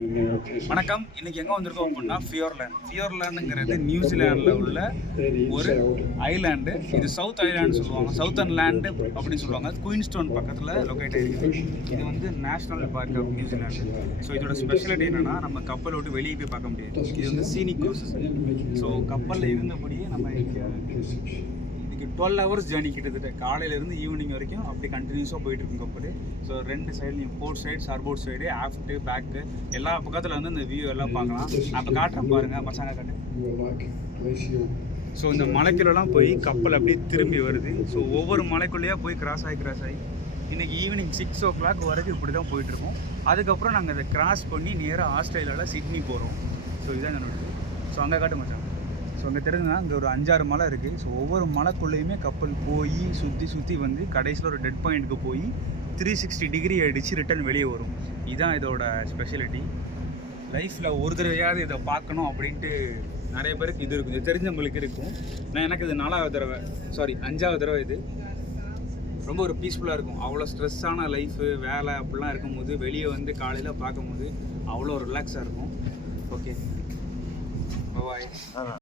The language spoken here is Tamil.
வணக்கம். இன்னைக்கு எங்கே வந்திருக்கோம் அப்படின்னா ஃபியோர்லேண்டுங்கிறது நியூசிலாண்டில் உள்ள ஒரு ஐலாண்டு. இது சவுத் ஐலாண்டு சொல்லுவாங்க, சவுத்தர்ன் லேண்டு அப்படின்னு சொல்லுவாங்க. குயின்ஸ்டோன் பக்கத்தில் லொக்கேட் ஆகிருக்கு. இது வந்து national park of New Zealand. So இதோட ஸ்பெஷாலிட்டி என்னென்னா, நம்ம கப்பலை விட்டு வெளியே போய் பார்க்க முடியாது. இது வந்து சீனிக் க்ரூசஸ். ஸோ கப்பலில் இருந்தபடியே நம்ம 12 ஹவர்ஸ் ஜேர்னி கிட்டத்தட்ட காலையிலேருந்து ஈவினிங் வரைக்கும் அப்படி கண்டினியூஸாக போயிட்டு இருக்கும் கப்பல். ஸோ ரெண்டு சைட்லையும் port side, starboard side, aft, back எல்லா பக்கத்தில் வந்து இந்த வியூ எல்லாம் பார்க்கலாம். அப்போ காட்டுறேன் பாருங்கள், பசங்க காட்டு. ஸோ இந்த மலைக்குள்ளெல்லாம் போய் கப்பல் அப்படியே திரும்பி வருது. ஸோ ஒவ்வொரு மலைக்குள்ளேயே போய் கிராஸ் ஆகி இன்றைக்கி ஈவினிங் 6 o'clock வரைக்கும் இப்படி தான் போயிட்டுருக்கோம். அதுக்கப்புறம் நாங்கள் அதை கிராஸ் பண்ணி நேராக ஆஸ்திரேலியாவில் சிட்னி போகிறோம். ஸோ இதுதான் என்னோட. ஸோ அங்கே காட்டு மச்சான். ஸோ அங்கே தெரிஞ்சுன்னா இங்கே ஒரு 5-6 மலை இருக்குது. ஸோ ஒவ்வொரு மலைக்குள்ளேயுமே கப்பல் போய் சுற்றி வந்து கடைசியில் ஒரு டெட் பாயிண்ட்டுக்கு போய் 360 டிகிரி அடித்து ரிட்டர்ன் வெளியே வரும். இதுதான் இதோட ஸ்பெஷாலிட்டி. லைஃப்பில் ஒரு தடவையாவது இதை பார்க்கணும் அப்படின்ட்டு நிறைய பேருக்கு இது இருக்கும், இது தெரிஞ்சவங்களுக்கு இருக்கும். எனக்கு இது 4வது தடவை, 5வது தடவை. இது ரொம்ப ஒரு பீஸ்ஃபுல்லாக இருக்கும். அவ்வளோ ஸ்ட்ரெஸ்ஸான லைஃபு, வேலை அப்படிலாம் இருக்கும்போது வெளியே வந்து காலையில் பார்க்கும்போது அவ்வளோ ரிலாக்ஸாக இருக்கும். ஓகே, பாய்.